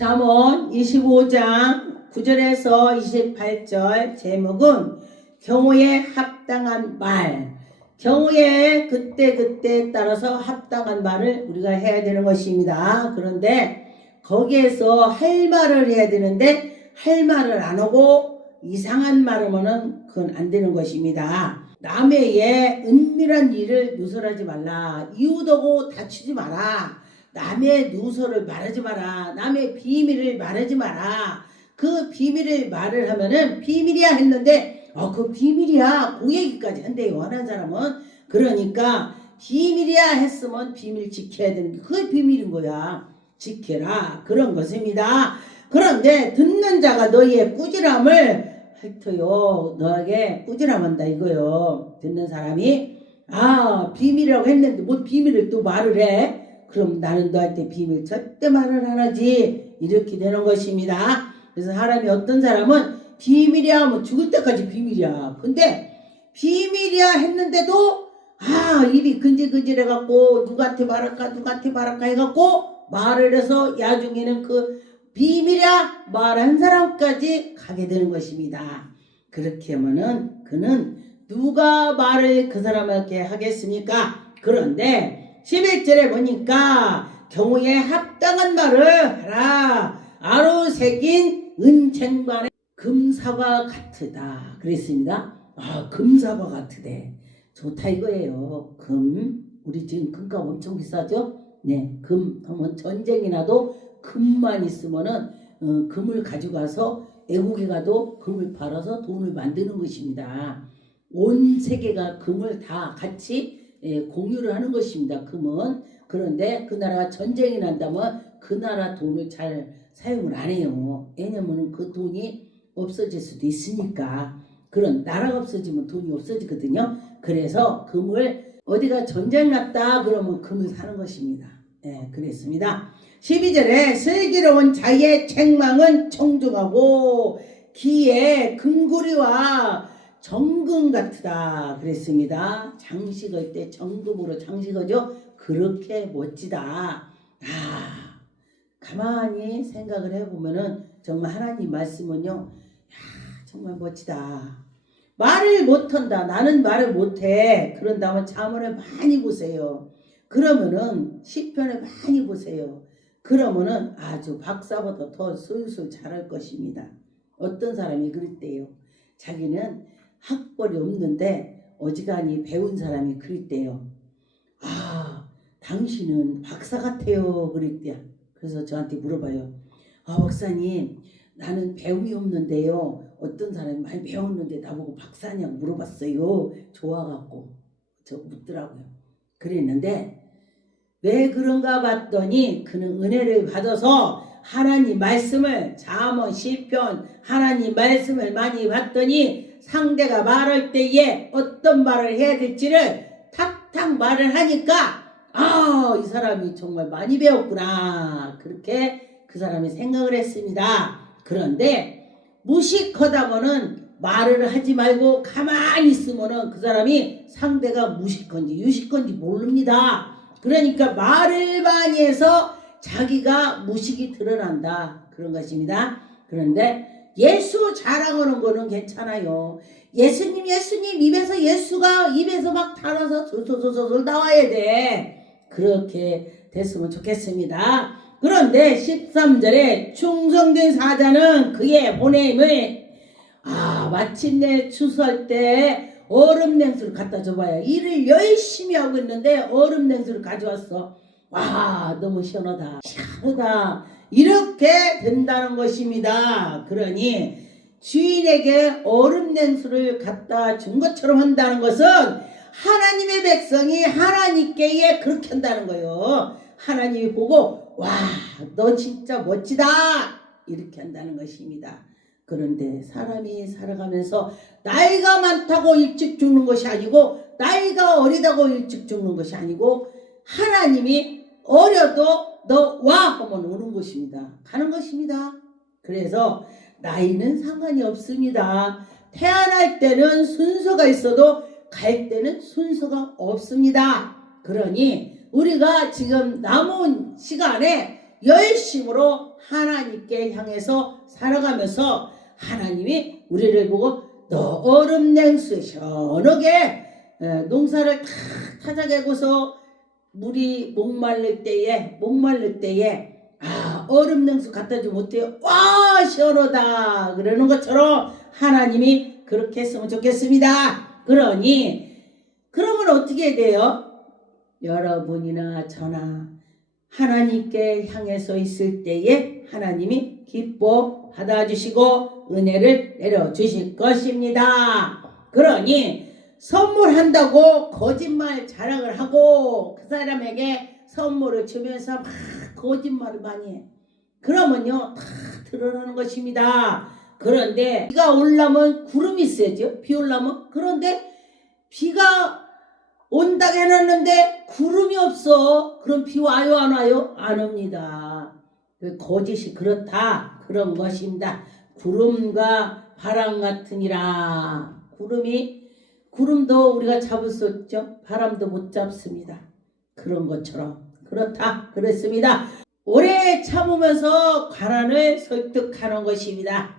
잠언 25장 9절에서 28절 제목은 경우에 합당한 말. 경우에 그때그때 따라서 합당한 말을 우리가 해야 되는 것입니다. 그런데 거기에서 할 말을 해야 되는데 할 말을 안 하고 이상한 말을 하면 그건 안 되는 것입니다. 남의 은밀한 일을 누설하지 말라. 이웃하고 다투지 마라. 남의 누설을 말하지 마라. 남의 비밀을 말하지 마라. 그 비밀을 말을 하면은 비밀이야 했는데 그 비밀이야 그 얘기까지 한대요. 원하는 사람은. 그러니까 비밀이야 했으면 비밀 지켜야 되는 게 그게 비밀인 거야. 지켜라 그런 것입니다. 그런데 듣는 자가 너희의 꾸지람을 핥어요. 너에게 꾸지람한다 이거요. 듣는 사람이 비밀이라고 했는데 뭐 비밀을 또 말을 해. 그럼 나는 너한테 비밀 절대 말을 안 하지. 이렇게 되는 것입니다. 그래서 사람이 어떤 사람은 비밀이야 하면 죽을 때까지 비밀이야. 근데 비밀이야 했는데도 입이 근질근질해갖고 누구한테 말할까 해갖고 말을 해서 나중에는 그 비밀이야 말한 사람까지 가게 되는 것입니다. 그렇게 하면은 그는 누가 말을 그 사람에게 하겠습니까? 그런데 11절에 보니까 경우에 합당한 말을 하라. 아로 새긴 은쟁반의 금사과 같으다 그랬습니다. 금사과 같으대. 좋다 이거예요. 우리 지금 금값 엄청 비싸죠? 네, 금 하면 전쟁이 나도 금만 있으면은 금을 가져가서 애국에 가도 금을 팔아서 돈을 만드는 것입니다. 온 세계가 금을 다 같이 공유를 하는 것입니다. 금은. 그런데 그 나라가 전쟁이 난다면 그 나라 돈을 잘 사용을 안 해요. 왜냐면 그 돈이 없어질 수도 있으니까. 그런 나라가 없어지면 돈이 없어지거든요. 그래서 금을 어디가 전쟁 났다 그러면 금을 사는 것입니다. 그랬습니다. 12절에 슬기로운 자의 책망은 청중하고 기의 금구리와 정금 같으다 그랬습니다. 장식할 때 정금으로 장식하죠. 그렇게 멋지다. 가만히 생각을 해보면은 정말 하나님 말씀은요, 정말 멋지다. 말을 못한다. 나는 말을 못해. 그런다면 잠언을 많이 보세요. 그러면은 시편을 많이 보세요. 그러면은 아주 박사보다 더 술술 잘할 것입니다. 어떤 사람이 그랬대요. 자기는 학벌이 없는데 어지간히 배운 사람이 그랬대요. 당신은 박사 같아요 그랬대요. 그래서 저한테 물어봐요. 박사님 나는 배움이 없는데요. 어떤 사람이 많이 배웠는데 나보고 박사냐고 물어봤어요. 좋아갖고 저 묻더라고요. 그랬는데 왜 그런가 봤더니 그는 은혜를 받아서 하나님 말씀을 잠언 시편 하나님 말씀을 많이 봤더니 상대가 말할 때에 어떤 말을 해야 될지를 탁탁 말을 하니까 이 사람이 정말 많이 배웠구나 그렇게 그 사람이 생각을 했습니다. 그런데 무식하다면은 말을 하지 말고 가만히 있으면은 그 사람이 상대가 무식한지 유식한지 모릅니다. 그러니까 말을 많이 해서 자기가 무식이 드러난다 그런 것입니다. 그런데 예수 자랑하는 거는 괜찮아요. 예수님 입에서 막 달아서 솔솔솔솔 나와야 돼. 그렇게 됐으면 좋겠습니다. 그런데 13절에 충성된 사자는 그의 보냄을 마침내 추수할 때 얼음 냉수를 갖다 줘봐요. 일을 열심히 하고 있는데 얼음 냉수를 가져왔어. 너무 시원하다. 이렇게 된다는 것입니다. 그러니 주인에게 얼음 냉수를 갖다 준 것처럼 한다는 것은 하나님의 백성이 하나님께 그렇게 한다는 거예요. 하나님이 보고 너 진짜 멋지다 이렇게 한다는 것입니다. 그런데 사람이 살아가면서 나이가 많다고 일찍 죽는 것이 아니고 나이가 어리다고 일찍 죽는 것이 아니고 하나님이 어려도 너 와 하면 오는 것입니다. 가는 것입니다. 그래서 나이는 상관이 없습니다. 태어날 때는 순서가 있어도 갈 때는 순서가 없습니다. 그러니 우리가 지금 남은 시간에 열심으로 하나님께 향해서 살아가면서 하나님이 우리를 보고 너 얼음 냉수 시원하게 농사를 탁 타작하고서 물이 목말릴 때에 얼음 냉수 갖다 주면 어때요? 와 시원하다 그러는 것처럼 하나님이 그렇게 했으면 좋겠습니다. 그러면 어떻게 돼요? 여러분이나 저나 하나님께 향해서 있을 때에 하나님이 기뻐 받아주시고 은혜를 내려주실 것입니다. 그러니 선물한다고 거짓말 자랑을 하고 그 사람에게 선물을 주면서 막 거짓말을 많이 해. 그러면요 다 드러나는 것입니다. 그런데 비가 오려면 구름이 있어야죠. 비 오려면. 그런데 비가 온다고 해놨는데 구름이 없어. 그럼 비 와요 안 와요? 안 옵니다. 거짓이 그렇다 그런 것입니다. 구름과 바람 같으니라. 구름도 우리가 잡을 수 없죠. 바람도 못 잡습니다. 그런 것처럼 그렇다 그랬습니다. 오래 참으면서 가난을 설득하는 것입니다.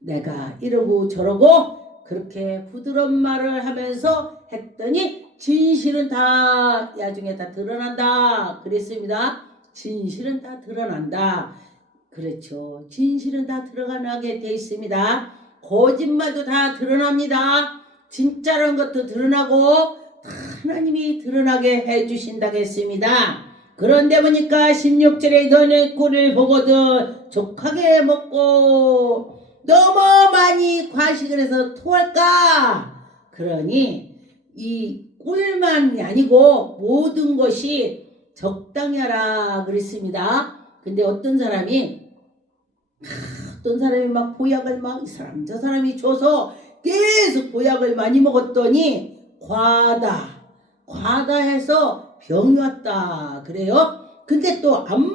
내가 이러고 저러고 그렇게 부드러운 말을 하면서 했더니 진실은 다 나중에 다 드러난다 그랬습니다. 진실은 다 드러난다. 그렇죠. 진실은 다 드러나게 돼 있습니다. 거짓말도 다 드러납니다. 진짜라는 것도 드러나고 다 하나님이 드러나게 해주신다고 했습니다. 그런데 보니까 16절에 너는 꿀을 보거든 족하게 먹고 너무 많이 과식을 해서 토할까? 그러니 이 꿀만이 아니고 모든 것이 적당히 하라 그랬습니다. 근데 어떤 사람이 막 보약을 막 이 사람 저 사람이 줘서 계속 보약을 많이 먹었더니 과다해서 병이 왔다 그래요. 근데 또 안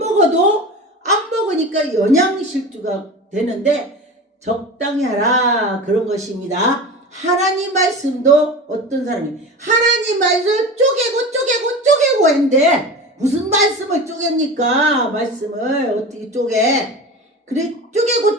먹으니까 영양실조가 되는데 적당히 하라 그런 것입니다. 하나님 말씀도 어떤 사람이 하나님 말씀을 쪼개고 했는데 무슨 말씀을 쪼갭니까? 말씀을 어떻게 쪼개? 그래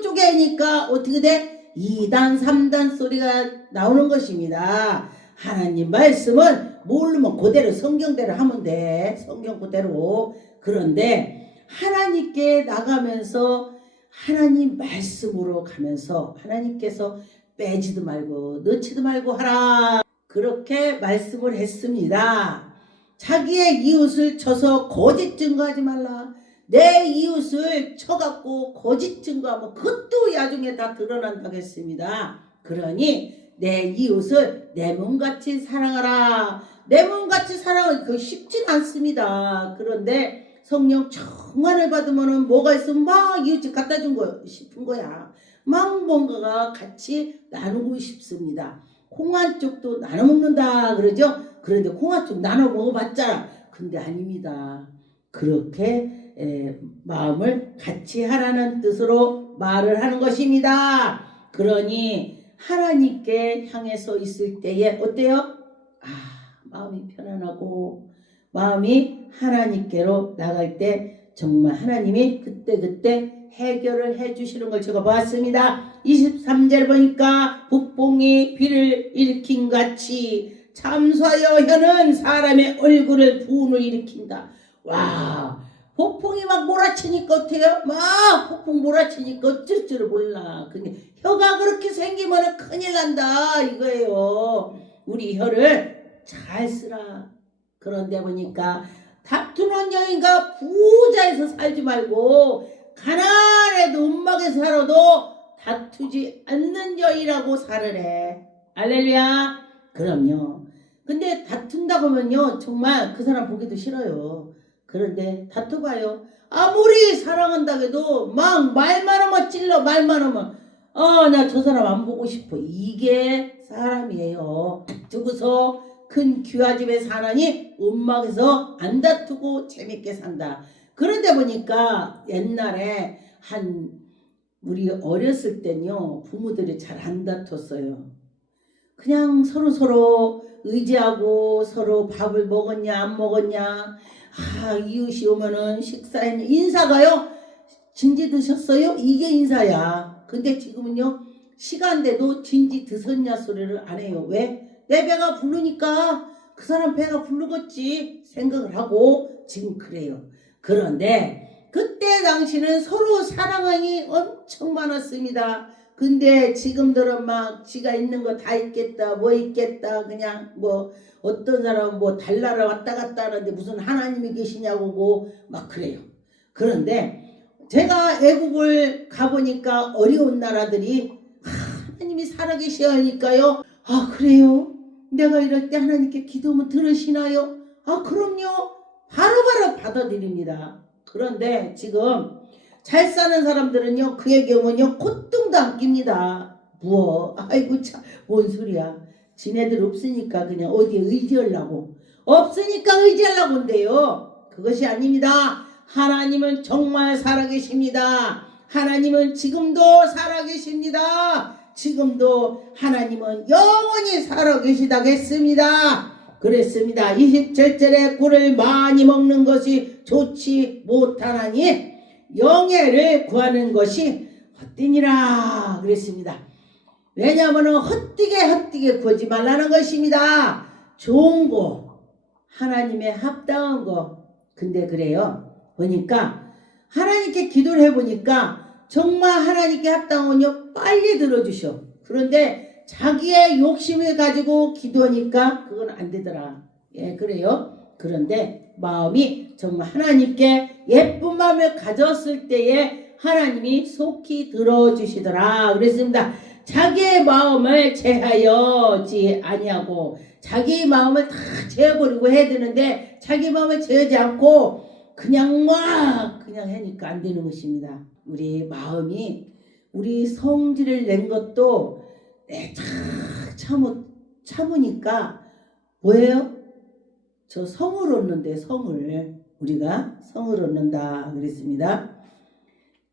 쪼개니까 어떻게 돼? 2단 3단 소리가 나오는 것입니다. 하나님 말씀은 모르면 그대로 성경대로 하면 돼. 성경 그대로. 그런데 하나님께 나가면서 하나님 말씀으로 가면서 하나님께서 빼지도 말고 넣지도 말고 하라 그렇게 말씀을 했습니다. 자기의 이웃을 쳐서 거짓 증거하지 말라. 내 이웃을 쳐갖고 거짓 증거하면 그것도 나중에 다 드러난다고 했습니다. 그러니 내 이웃을 내 몸같이 사랑하라. 내 몸같이 사랑하기 그거 쉽진 않습니다. 그런데 성령 충만을 받으면은 뭐가 있으면 막 이웃집 갖다 준 거 싶은 거야. 막 뭔가가 같이 나누고 싶습니다. 콩한 쪽도 나눠 먹는다 그러죠. 그런데 콩한 쪽 나눠 먹어봤자 근데 아닙니다. 그렇게 마음을 같이 하라는 뜻으로 말을 하는 것입니다. 그러니 하나님께 향해서 있을 때에 어때요? 마음이 편안하고 마음이 하나님께로 나갈 때 정말 하나님이 그때 해결을 해주시는 걸 제가 봤습니다. 23절 보니까 북봉이 비를 일으킨 같이 참수하여 혀는 사람의 얼굴을 분을 일으킨다. 와, 폭풍이 막 몰아치니까 어때요? 막 폭풍 몰아치니까 어쩔 줄 몰라. 근데 혀가 그렇게 생기면 큰일 난다 이거예요. 우리 혀를 잘 쓰라. 그런데 보니까 다투는 여인과 부자에서 살지 말고 가난해도 음막에 살아도 다투지 않는 여인이라고 살으래. 할렐루야. 그럼요. 근데 다툰다고 하면요 정말 그 사람 보기도 싫어요. 그런데 다투봐요. 아무리 사랑한다고 해도 막 말만 하면 찔러. 말만 하면 나 저 사람 안 보고 싶어. 이게 사람이에요. 다투고서 큰 귀화집에 사느니 음막에서 안 다투고 재밌게 산다. 그런데 보니까 옛날에 우리 어렸을 땐요 부모들이 잘 안 다퉜어요. 그냥 서로 의지하고 서로 밥을 먹었냐 안 먹었냐 이웃이 오면은 식사했냐 인사가요 진지 드셨어요? 이게 인사야. 근데 지금은요, 시간대도 진지 드셨냐 소리를 안 해요. 왜? 내 배가 부르니까 그 사람 배가 부르겠지 생각을 하고 지금 그래요. 그런데 그때 당시는 서로 사랑이 엄청 많았습니다. 근데 지금들은 막 지가 있는 거 다 있겠다, 뭐 있겠다, 그냥 뭐 어떤 사람은 뭐 달나라 왔다 갔다 하는데 무슨 하나님이 계시냐고 막 그래요. 그런데 제가 애국을 가보니까 어려운 나라들이 하나님이 살아계셔야 하니까요. 아, 그래요? 내가 이럴 때 하나님께 기도하면 들으시나요? 아, 그럼요. 바로바로 받아들입니다. 그런데 지금 잘 사는 사람들은요, 그의 경우는요, 콧등도 안 낍니다. 무어. 아이고, 참, 뭔 소리야. 지네들 없으니까 그냥 어디에 의지하려고. 없으니까 의지하려고 한대요. 그것이 아닙니다. 하나님은 정말 살아계십니다. 하나님은 지금도 살아계십니다. 지금도 하나님은 영원히 살아계시다고 했습니다. 그랬습니다. 27절에 꿀을 많이 먹는 것이 좋지 못하나니 영예를 구하는 것이 헛되니라 그랬습니다. 왜냐하면 헛되게 구하지 말라는 것입니다. 좋은 거, 하나님의 합당한 거. 근데 그래요. 보니까 하나님께 기도를 해보니까 정말 하나님께 합당하면요 빨리 들어주셔. 그런데 자기의 욕심을 가지고 기도하니까 그건 안 되더라. 예, 그래요. 그런데 마음이 정말 하나님께 예쁜 마음을 가졌을 때에 하나님이 속히 들어주시더라 그랬습니다. 자기의 마음을 제하여지 아니하고 자기 마음을 다 재어버리고 해야 되는데 자기 마음을 재하지 않고 그냥 막 그냥 하니까 안 되는 것입니다. 우리 마음이 우리 성질을 낸 것도 참으니까 뭐예요? 저 성을 얻는데 우리가 성을 얻는다 그랬습니다.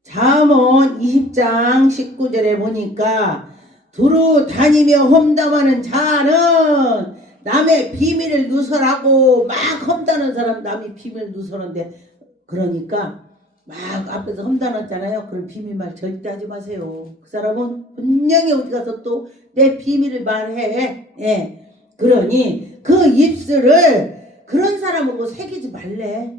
잠언 20장 19절에 보니까 두루 다니며 험담하는 자는 남의 비밀을 누설하고 막 험담하는 사람 남의 비밀을 누설하는데 그러니까 막 앞에서 험담했잖아요. 그런 비밀말 절대 하지 마세요. 그 사람은 분명히 어디 가서 또 내 비밀을 말해. 예. 그러니 그 입술을 그런 사람하고 새기지 말래.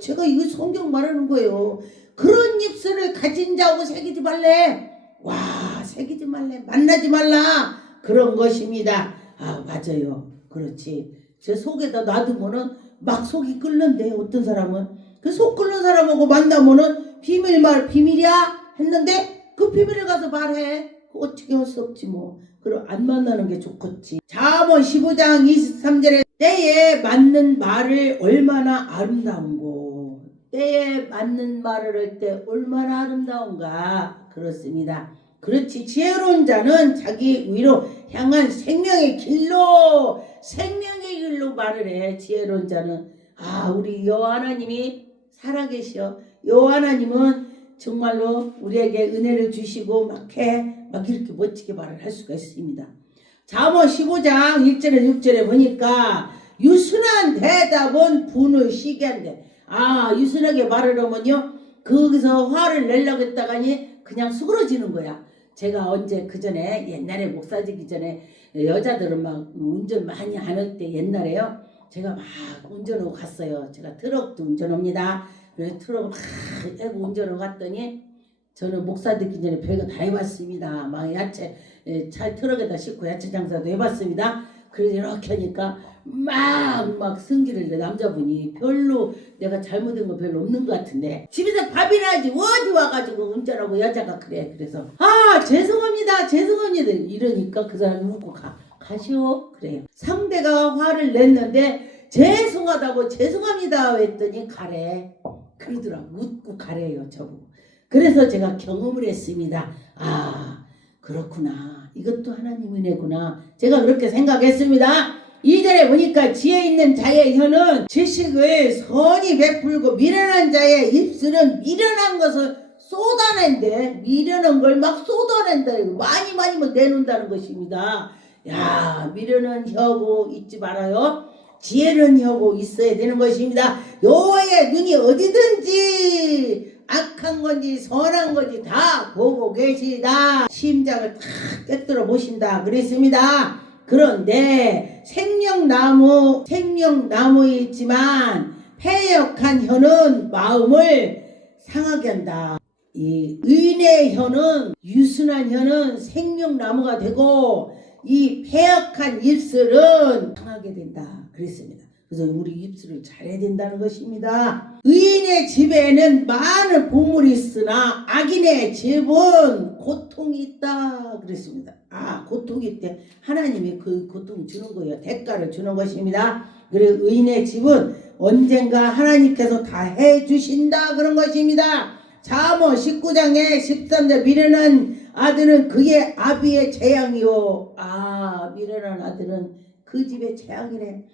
제가 이거 성경 말하는 거예요. 그런 입술을 가진 자하고 새기지 말래. 와, 새기지 말래. 만나지 말라. 그런 것입니다. 아, 맞아요. 그렇지. 제 속에다 놔두면은 막 속이 끓는데 어떤 사람은 그 속 끓는 사람하고 만나면은 비밀이야 했는데 그 비밀을 가서 말해. 어떻게 할 수 없지 뭐. 그럼 안 만나는 게 좋겠지. 잠언 15장 23절에 때에 맞는 말을 얼마나 아름다운고. 때에 맞는 말을 할 때 얼마나 아름다운가. 그렇습니다. 그렇지. 지혜로운 자는 자기 위로 향한 생명의 길로 말을 해. 지혜로운 자는 우리 여호와 하나님이 살아계셔. 여호와 하나님은 정말로 우리에게 은혜를 주시고 막 이렇게 멋지게 말을 할 수가 있습니다. 잠언 15장 1절에 6절에 보니까 유순한 대답은 분을 쉬게 한대. 유순하게 말을 하면요 거기서 화를 내려고 했다가니 그냥 수그러지는 거야. 제가 언제 그전에 옛날에 목사지기 전에 여자들은 막 운전 많이 안 할 때 옛날에요 제가 막 운전하고 갔어요. 제가 트럭도 운전합니다. 그래서 트럭을 막 해고 운전을 갔더니 저는 목사 듣기 전에 별거 다 해봤습니다. 막 야채 차 트럭에다 싣고 야채 장사도 해봤습니다. 그래서 이렇게 하니까 막 승질을 내. 남자분이 별로 내가 잘못한 거 별로 없는 것 같은데 집에서 밥이나 하지 어디 와가지고 운전하고 여자가 그래. 그래서 죄송합니다 이러니까 그 사람이 웃고 가시오 그래요. 상대가 화를 냈는데 죄송하다고 죄송합니다 했더니 가래 그러더라고. 웃고 가래요 저보고. 그래서 제가 경험을 했습니다. 그렇구나. 이것도 하나님 은혜구나. 제가 그렇게 생각했습니다. 2절에 보니까 지혜 있는 자의 혀는 지식을 선히 베풀고 미련한 자의 입술은 미련한 것을 쏟아낸대. 미련한 걸 막 쏟아낸다. 많이 내놓는다는 것입니다. 미련한 혀고 잊지 말아요. 지혜는 혀고 있어야 되는 것입니다. 여호와의 눈이 어디든지 악한 건지 선한 건지 다 보고 계시다. 심장을 탁 꿰뚫어 보신다 그랬습니다. 그런데 생명나무에 있지만 패역한 혀는 마음을 상하게 한다. 이 의인의 혀는 유순한 혀는 생명나무가 되고 이 패역한 입술은 상하게 된다 그랬습니다. 그래서 우리 입술을 잘해야 된다는 것입니다. 의인의 집에는 많은 보물이 있으나 악인의 집은 고통이 있다 그랬습니다. 고통이 있대. 하나님이 그 고통을 주는 거예요. 대가를 주는 것입니다. 그리고 의인의 집은 언젠가 하나님께서 다 해주신다 그런 것입니다. 잠언 19장에 13절 미련한 아들은 그의 아비의 재앙이요. 미련한 아들은 그 집의 재앙이래.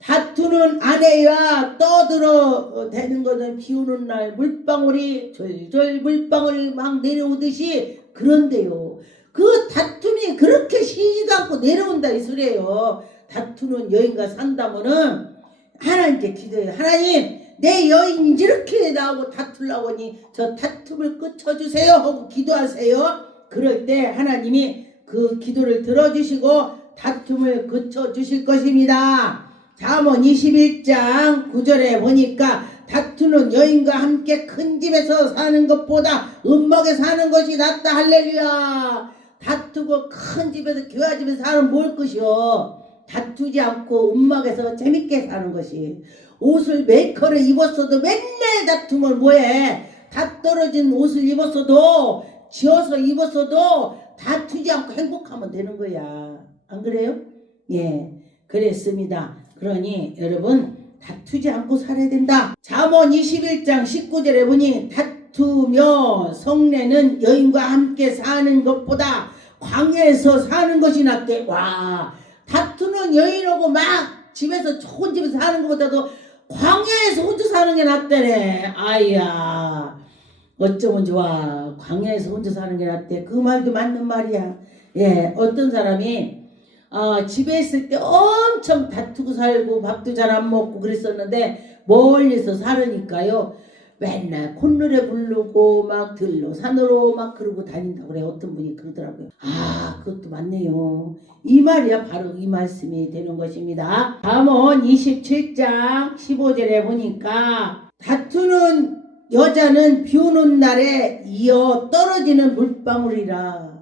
다투는 아내와 떠들어 대는 것은 비 오는 날 물방울이 졸졸 물방울이 막 내려오듯이 그런데요. 그 다툼이 그렇게 쉬지도 않고 내려온다 이 소리예요. 다투는 여인과 산다면은 하나님께 기도해요. 하나님 내 여인이 이렇게 나오고 다투려고 하니 저 다툼을 끝쳐주세요 하고 기도하세요. 그럴 때 하나님이 그 기도를 들어주시고 다툼을 그쳐주실 것입니다. 잠언 21장 9절에 보니까 다투는 여인과 함께 큰 집에서 사는 것보다 음막에 사는 것이 낫다. 할렐루야. 다투고 큰 집에서 교화집에서 사는 뭘 것이요. 다투지 않고 음막에서 재밌게 사는 것이. 옷을 메이커를 입었어도 맨날 다툼을 뭐해. 다 떨어진 옷을 입었어도 지어서 입었어도 다투지 않고 행복하면 되는 거야. 안 그래요? 예, 그랬습니다. 그러니 여러분 다투지 않고 살아야 된다. 잠언 21장 19절에 보니 다투며 성내는 여인과 함께 사는 것보다 광야에서 사는 것이 낫대. 다투는 여인하고 막 집에서 좋은 집에서 사는 것보다도 광야에서 혼자 사는 게 낫대네. 아이야 어쩌면 좋아. 광야에서 혼자 사는 게 낫대. 그 말도 맞는 말이야. 예, 어떤 사람이 집에 있을 때 엄청 다투고 살고 밥도 잘 안 먹고 그랬었는데 멀리서 살으니까요 맨날 콧노래 부르고 막 들로 산으로 막 그러고 다닌다고 그래. 어떤 분이 그러더라고요. 그것도 맞네요. 이 말이야 바로 이 말씀이 되는 것입니다. 잠언 27장 15절에 보니까 다투는 여자는 비 오는 날에 이어 떨어지는 물방울이라.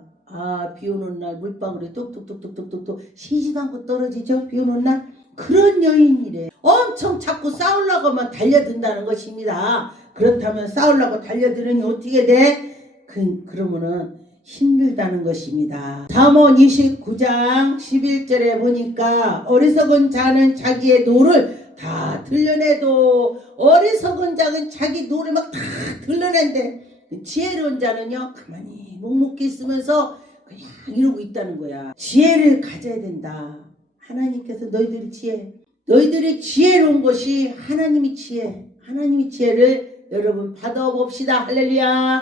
비 오는 날 물방울이 뚝뚝뚝뚝뚝뚝 쉬지도 않고 떨어지죠. 비 오는 날. 그런 여인이래. 엄청 자꾸 싸우려고만 달려든다는 것입니다. 그렇다면 싸우려고 달려드느니 어떻게 돼? 그러면은 힘들다는 것입니다. 잠언 29장 11절에 보니까 어리석은 자는 자기의 노를 다 들려내도 어리석은 자는 자기 노를 막 다 들려낸대. 지혜로운 자는요 가만히 묵묵히 있으면서 그냥 이러고 있다는 거야. 지혜를 가져야 된다. 하나님께서 너희들이 지혜로운 것이 하나님이 지혜를 여러분 받아봅시다. 할렐루야.